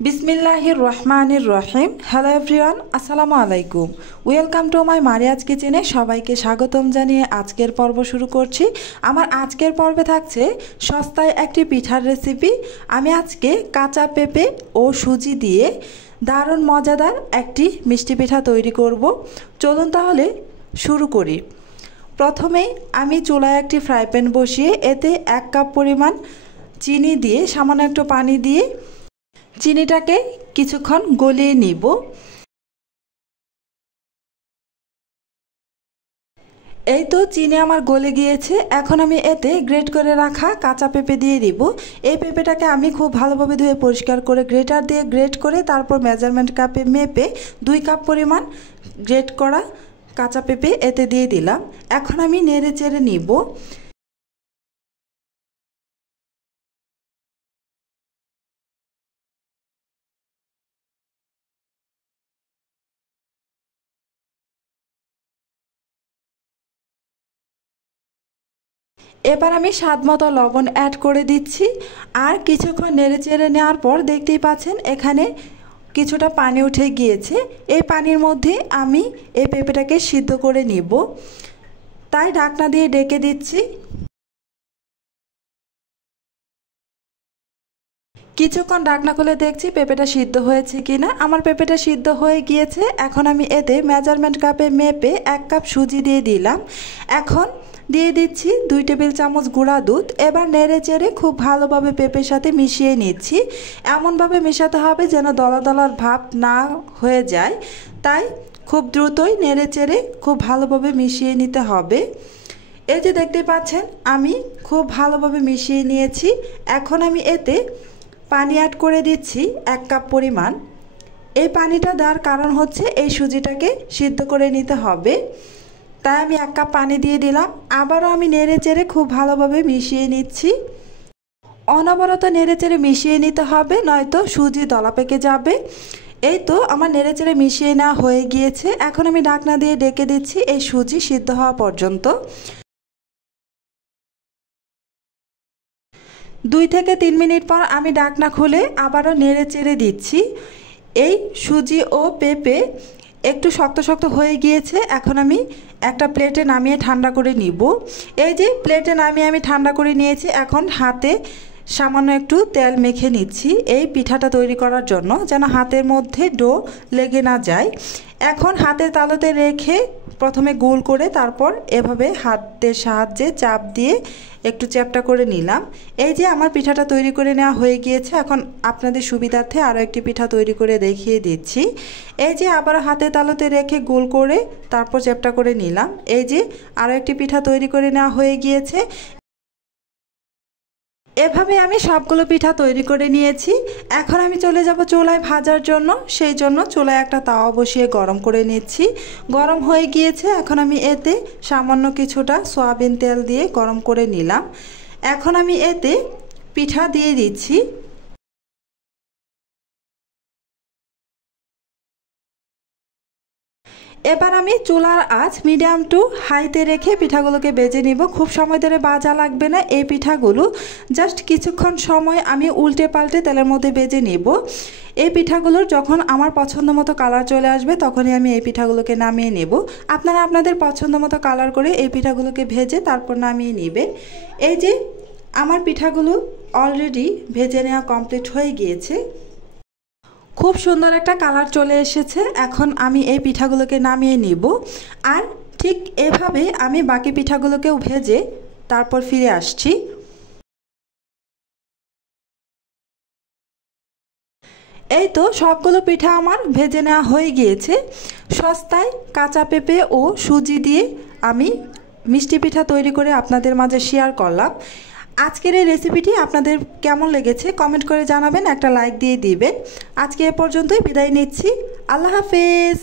বিসমিল্লাহির রহমানির রহিম। Hello everyone, আসসালামু আলাইকুম। ওয়েলকাম টু মাই মারিয়াজ কিচেনে। সবাইকে স্বাগতম জানিয়ে আজকের পর্ব শুরু করছি। আমার আজকের পর্বে থাকছে সস্তায় একটি পিঠার রেসিপি। আমি আজকে কাঁচা পেঁপে ও সুজি দিয়ে দারুণ মজাদার একটি মিষ্টি পিঠা তৈরি করব। চলুন তাহলে শুরু করি। প্রথমেই আমি চুলায় একটি ফ্রাই প্যান বসিয়ে এতে 1 কাপ পরিমাণ চিনি দিয়ে সামান্য একটু পানি দিয়ে চিনিটাকে কিছুক্ষণ গলিয়ে নিব। এই তো চিনি আমার গলে গিয়েছে। এখন আমি এতে গ্রেট করে রাখা কাঁচা পেঁপে দিয়ে দিব। এই পেঁপেটাকে আমি খুব ভালোভাবে ধুয়ে পরিষ্কার করে গ্রেটার দিয়ে গ্রেট করে তারপর মেজারমেন্ট কাপে মেপে 2 কাপ পরিমাণ গ্রেট করা কাঁচা পেঁপে এতে দিয়ে দিলাম। এখন আমি নেড়ে চেড়ে নিব। এবার আমি স্বাদমতো লবণ অ্যাড করে দিচ্ছি। আর কিছুক্ষণ নেড়ে চেড়ে নেওয়ার পর দেখতেই পাচ্ছেন এখানে কিছুটা পানি উঠে গিয়েছে। এই পানির মধ্যে আমি এই পেঁপেটাকে সিদ্ধ করে নিব, তাই ঢাকনা দিয়ে ঢেকে দিচ্ছি। কিছুক্ষণ ঢাকনা খুলে দেখছি পেঁপেটা সিদ্ধ হয়েছে কিনা। আমার পেঁপেটা সিদ্ধ হয়ে গিয়েছে। এখন আমি এতে মেজারমেন্ট কাপে মেপে 1 কাপ সুজি দিয়ে দিলাম। এখন দিয়ে দিচ্ছি 2 টেবিল চামচ গুঁড়া দুধ। এবার নেড়ে চেড়ে খুব ভালোভাবে পেঁপের সাথে মিশিয়ে নিচ্ছি। এমনভাবে মেশাতে হবে যেন দলা দলার ভাব না হয়ে যায়, তাই খুব দ্রুতই নেড়ে চেড়ে খুব ভালোভাবে মিশিয়ে নিতে হবে। এই যে দেখতে পাচ্ছেন আমি খুব ভালোভাবে মিশিয়ে নিয়েছি। এখন আমি এতে পানি অ্যাড করে দিচ্ছি 1 কাপ পরিমাণ। এই পানিটা দেওয়ার কারণ হচ্ছে এই সুজিটাকে সিদ্ধ করে নিতে হবে, তাই আমি 1 কাপ পানি দিয়ে দিলাম। আবারও আমি নেড়ে চেড়ে খুব ভালোভাবে মিশিয়ে নিচ্ছি। অনবরত নেড়ে চেড়ে মিশিয়ে নিতে হবে, নয়তো সুজি দলা পেকে যাবে। এই তো আমার নেড়ে চেড়ে মিশিয়ে নেওয়া হয়ে গিয়েছে। এখন আমি ঢাকনা দিয়ে ঢেকে দিচ্ছি এই সুজি সিদ্ধ হওয়া পর্যন্ত। 2 থেকে 3 মিনিট পর আমি ঢাকনা খুলে আবারও নেড়ে চেড়ে দিচ্ছি। এই সুজি ও পেঁপে একটু শক্ত শক্ত হয়ে গিয়েছে। এখন আমি একটা প্লেটে নামিয়ে ঠান্ডা করে নিব। এই যে প্লেটে নামিয়ে আমি ঠান্ডা করে নিয়েছি। এখন হাতে সামান্য একটু তেল মেখে নিচ্ছি এই পিঠাটা তৈরি করার জন্য, যেন হাতের মধ্যে ডো লেগে না যায়। এখন হাতের তালুতে রেখে প্রথমে গোল করে তারপর এভাবে হাতের সাহায্যে চাপ দিয়ে একটু চ্যাপটা করে নিলাম। এই যে আমার পিঠাটা তৈরি করে নেওয়া হয়ে গিয়েছে। এখন আপনাদের সুবিধার্থে আরও একটি পিঠা তৈরি করে দেখিয়ে দিচ্ছি। এই যে আবার হাতের তালুতে রেখে গোল করে তারপর চ্যাপটা করে নিলাম। এই যে আরও একটি পিঠা তৈরি করে নেওয়া হয়ে গিয়েছে। এভাবে আমি সবগুলো পিঠা তৈরি করে নিয়েছি। এখন আমি চলে যাব চুলায় ভাজার জন্য। সেই জন্য চুলায় একটা তাওয়া বসিয়ে গরম করে নিচ্ছি। গরম হয়ে গিয়েছে। এখন আমি এতে সামান্য কিছুটা সয়াবিন তেল দিয়ে গরম করে নিলাম। এখন আমি এতে পিঠা দিয়ে দিচ্ছি। এবার আমি চুলার আঁচ মিডিয়াম টু হাইতে রেখে পিঠাগুলোকে ভেজে নিব। খুব সময় ধরে ভাজা লাগবে না। এই পিঠাগুলো জাস্ট কিছুক্ষণ সময় আমি উল্টে পাল্টে তেলের মধ্যে ভেজে নিব। এই পিঠাগুলোর যখন আমার পছন্দ মতো কালার চলে আসবে তখনই আমি এই পিঠাগুলোকে নামিয়ে নেব। আপনারা আপনাদের পছন্দ মতো কালার করে এই পিঠাগুলোকে ভেজে তারপর নামিয়ে নেবেন। এই যে আমার পিঠাগুলো অলরেডি ভেজে নেওয়া কমপ্লিট হয়ে গিয়েছে। খুব সুন্দর একটা কালার চলে এসেছে। এখন আমি এই পিঠাগুলোকে নামিয়ে নিব। আর ঠিক এভাবে আমি বাকি পিঠাগুলোকেও ভেজে তারপর ফিরে আসছি। এই তো সবগুলো পিঠা আমার ভেজে নেওয়া হয়ে গিয়েছে। সস্তায় কাঁচা পেঁপে ও সুজি দিয়ে আমি মিষ্টি পিঠা তৈরি করে আপনাদের মাঝে শেয়ার করলাম। আজকের এই রেসিপিটি আপনাদের কেমন লেগেছে কমেন্ট করে জানাবেন, একটা লাইক দিয়ে দিবেন। আজকে এ পর্যন্তই বিদায় নিচ্ছি। আল্লাহ হাফেজ।